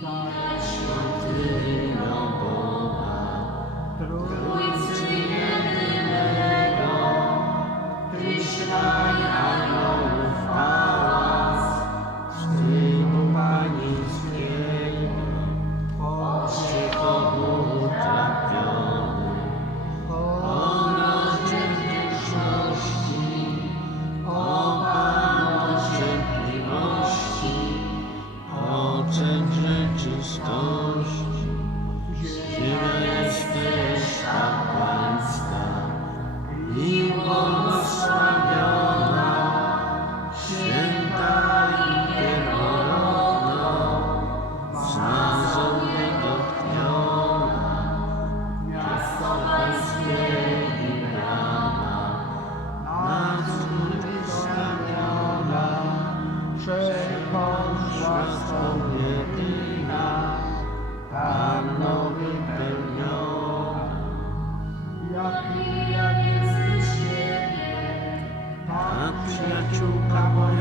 Santa. nieczystości. Ziemia jest też kapłańska, błogosławiona, święta i pierworodna, znalazł niedotkniona, miasto pańskie i brama, na cud wystawiona, przechodź łaską my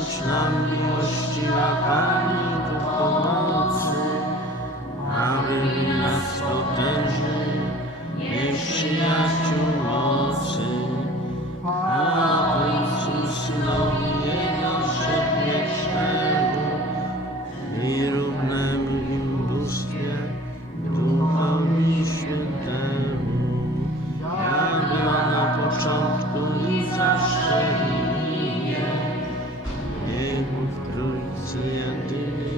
bądź nam. ending.